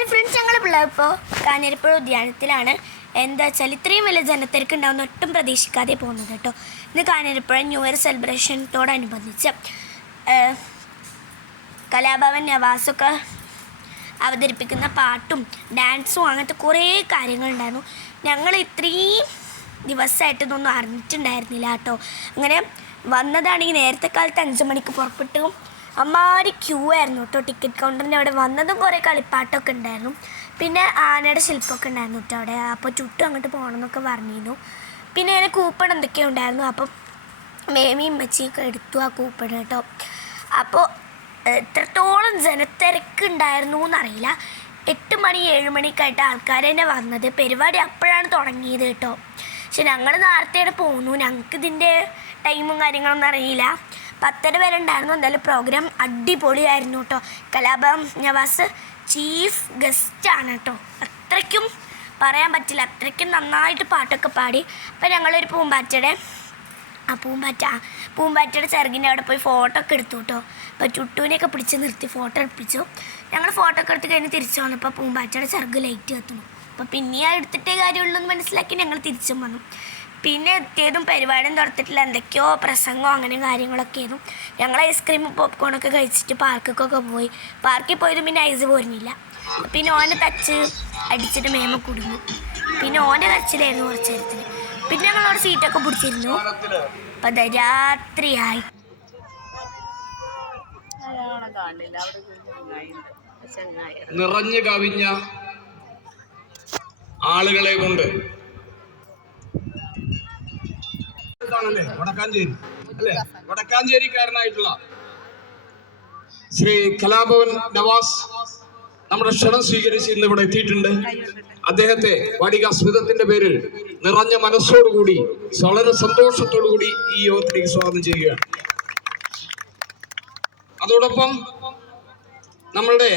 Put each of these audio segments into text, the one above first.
Hi friends, ഞങ്ങളിപ്പോൾ കാഞ്ഞിരപ്പുഴ ഉദ്യാനത്തിലാണ്. എന്താ വെച്ചാൽ ഇത്രയും വലിയ ജനത്തിരക്ക് ഉണ്ടാവുന്ന ഒട്ടും പ്രതീക്ഷിക്കാതെ പോകുന്നത് കേട്ടോ. ഇന്ന് കാഞ്ഞിരപ്പുഴ ന്യൂ ഇയർ സെലിബ്രേഷനോടനുബന്ധിച്ച് കലാഭവൻ നവാസൊക്കെ അവതരിപ്പിക്കുന്ന പാട്ടും ഡാൻസും അങ്ങനത്തെ കുറേ കാര്യങ്ങളുണ്ടായിരുന്നു. ഞങ്ങൾ ഇത്രയും ദിവസമായിട്ട് ഇതൊന്നും അറിഞ്ഞിട്ടുണ്ടായിരുന്നില്ല കേട്ടോ. അങ്ങനെ വന്നതാണെങ്കിൽ നേരത്തെ കാലത്ത് 5 മണിക്ക് പുറപ്പെട്ടു. അമ്മാരി ക്യൂ ആയിരുന്നു കേട്ടോ ടിക്കറ്റ് കൗണ്ടറിൻ്റെ അവിടെ. വന്നതും കുറേ കളിപ്പാട്ടമൊക്കെ ഉണ്ടായിരുന്നു. പിന്നെ ആനയുടെ ശില്പമൊക്കെ ഉണ്ടായിരുന്നു കേട്ടോ അവിടെ. അപ്പോൾ ചുറ്റും അങ്ങോട്ട് പോകണമെന്നൊക്കെ പറഞ്ഞിരുന്നു. പിന്നെ അതിന് കൂപ്പൺ എന്തൊക്കെയോ ഉണ്ടായിരുന്നു. അപ്പം മേമിയും അമ്മച്ചിയൊക്കെ എടുത്തു ആ കൂപ്പൺ കേട്ടോ. അപ്പോൾ എത്രത്തോളം ജനത്തിരക്ക് ഉണ്ടായിരുന്നു എന്നറിയില്ല. 8 മണി 7 മണിക്കായിട്ട് ആൾക്കാർ തന്നെ വന്നത്. പരിപാടി അപ്പോഴാണ് തുടങ്ങിയത് കേട്ടോ. പക്ഷെ ഞങ്ങൾ നേരത്തെയാണ് പോന്നു. ഞങ്ങൾക്ക് ഇതിൻ്റെ ടൈമും കാര്യങ്ങളൊന്നും അറിയില്ല. 10:30 വരെ ഉണ്ടായിരുന്നു. എന്തായാലും പ്രോഗ്രാം അടിപൊളിയായിരുന്നു കേട്ടോ. കലാഭവൻ നവാസ് ചീഫ് ഗസ്റ്റാണ് കേട്ടോ. അത്രയ്ക്കും പറയാൻ പറ്റില്ല, അത്രയ്ക്കും നന്നായിട്ട് പാട്ടൊക്കെ പാടി. അപ്പോൾ ഞങ്ങളൊരു പൂമ്പാറ്റയുടെ ചിറകിൻ്റെ അവിടെ പോയി ഫോട്ടോ ഒക്കെ എടുത്തു കേട്ടോ. അപ്പോൾ ചുട്ടൂനെയൊക്കെ പിടിച്ച് നിർത്തി ഫോട്ടോ എടുപ്പിച്ചു. ഞങ്ങൾ ഫോട്ടോ ഒക്കെ എടുത്ത് കഴിഞ്ഞ് തിരിച്ചു വന്നപ്പോൾ പൂമ്പാറ്റയുടെ ചിറക് ലൈറ്റ് കത്തുന്നു. അപ്പോൾ പിന്നെ എടുത്തിട്ടേ കാര്യമുള്ളൂ എന്ന് മനസ്സിലാക്കി ഞങ്ങൾ തിരിച്ചും വന്നു. പിന്നെ എത്തിയതും പരിപാടിയും തുറത്തിട്ടില്ല, എന്തൊക്കെയോ പ്രസംഗമോ അങ്ങനെ കാര്യങ്ങളൊക്കെ ആയിരുന്നു. ഞങ്ങൾ ഐസ്ക്രീമും പോപ്കോണൊക്കെ കഴിച്ചിട്ട് പാർക്കൊക്കെ പോയി. പാർക്കിൽ പോയതും പിന്നെ ഐസ് പോരുന്നില്ല. പിന്നെ ഓനെ തച്ച് അടിച്ചിട്ട് മേമ കുടുങ്ങി. പിന്നെ ഓൻ്റെ കച്ചിലായിരുന്നു കുറച്ച് നേരത്തിന്. പിന്നെ ഞങ്ങളവിടെ സീറ്റൊക്കെ പിടിച്ചിരുന്നു. അപ്പം രാത്രിയായി. നിറഞ്ഞു കവിഞ്ഞ ആളുകളെ കൊണ്ട് വടക്കാഞ്ചേരിക്കാരനായിട്ടുള്ള ശ്രീ കലാഭവൻ നവാസ് നമ്മുടെ ക്ഷണം സ്വീകരിച്ച് ഇന്ന് ഇവിടെ എത്തിയിട്ടുണ്ട്. അദ്ദേഹത്തെ വടിക സ്മിതത്തിന്റെ പേരിൽ നിറഞ്ഞ മനസ്സോടുകൂടി വളരെ സന്തോഷത്തോടുകൂടി ഈ യോഗത്തിലേക്ക് സ്വാഗതം ചെയ്യുകയാണ്. അതോടൊപ്പം നമ്മളുടെ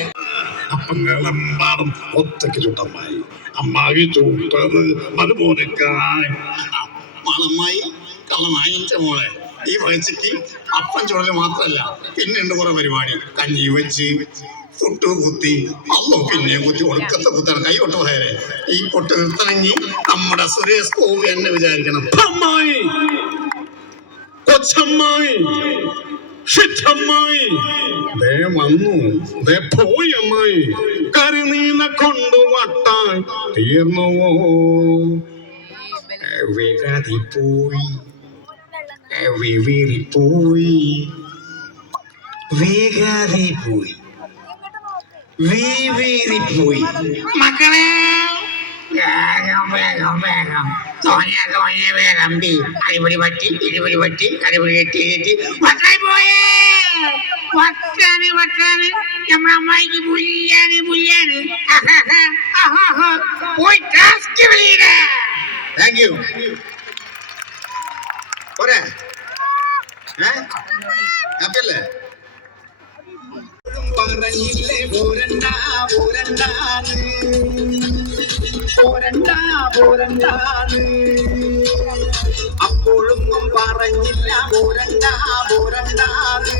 അപ്പങ്ങളെമ്പാടും ഒറ്റയ്ക്ക് ചുട്ടമ്മായി അമ്മായി ചൂട്ടത് മരുമോനിക്കായി മണമായി കള്ളമായി മോളെ. ഈ വയസ്സക്ക് അപ്പം ചുടല് മാത്രല്ല, പിന്നെയുണ്ട് കുറെ പരിപാടി. കഞ്ഞി വെച്ച് പൊട്ട് കുത്തി അല്ലോ പിന്നെ കുത്തി ഒടുക്കത്തെ കുത്താണ് കൈ കൊട്ട് പോയാലേ. ഈ പൊട്ട് നിർത്തണമെങ്കിൽ നമ്മുടെ സുരേഷ് ഗോപി എന്നെ വിചാരിക്കണം. അമ്മായി കൊച്ചമ്മായി ഷിറ്റമ്മായി ദേ വന്നു ദേ പോയി അമ്മായി. കരിനീല കൊണ്ടു വട്ടാൻ തീർന്നുവോ പോയി പോയി വേഗാതെ പോയി പോയി മക്കളെ. അടിപൊളി പറ്റി ഇടിപൊളി പറ്റി അടിപൊളി കെട്ടി മക്കളെ പോയേ വട്ടാണ് നമ്മുടെ അമ്മായിക്ക് പുല്ലാണ് പോയി ടാസ്ക് വിളിയുടെ. Thank you. പോരെ ഹാപ്പിയല്ലേ? പറഞ്ഞില്ലേ പോരണ്ടാന്ന് അപ്പോഴും പറഞ്ഞില്ല പോരണ്ടാന്ന്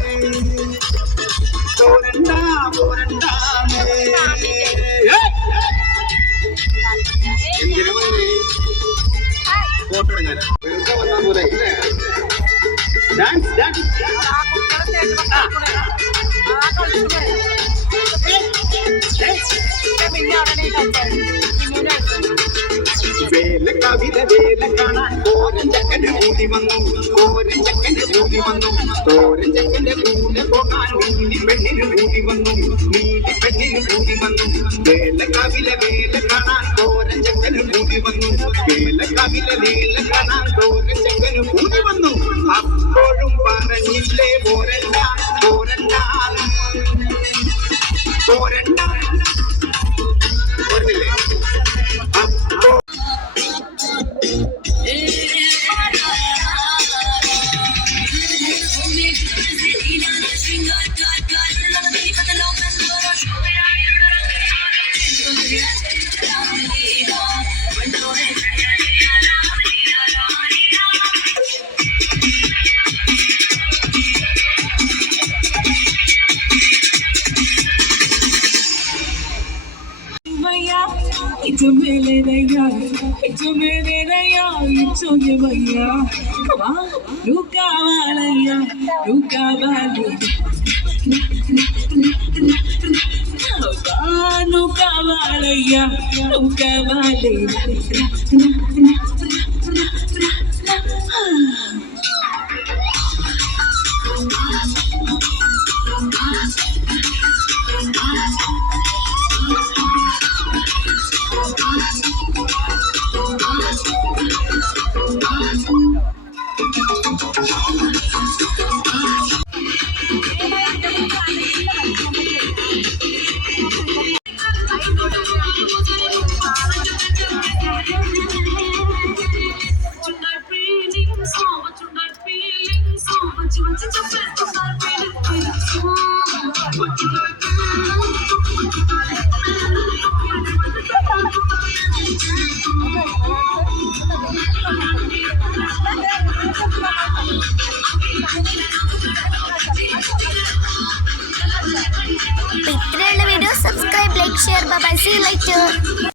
എന്തിനു വന്നേ? ഫോട്ടോ എടുക്കാൻ വെറുതെ വന്നാൽ പോലെ ഡാൻസ് വേല കാണാൻ ഓരൻ ചക്കന്റെ കൂടി വന്നു തോരൻ ചക്കന്റെ കൂടെ പോകാൻ നീലി പെണ്ണിന് കൂടി വന്നു വേല കാണാൻ ഓരൻ ചക്കന് കൂടി വന്നു വേല കാണാൻ ഓരൻ ചക്കന് കൂടി വന്നു. അപ്പോഴും പറഞ്ഞില്ലേ പോരണ്ട പറഞ്ഞില്ലേ? Itumeleleya, itumeleleya, itunyemaya. Come on, lukavalaya, lukavali. Lukavalaya, lukavali. Tonight feeling so much, tonight feeling so much. Tonight feeling so അപ്പോൾ ഇത്രയുള്ള video subscribe like share bye see you later.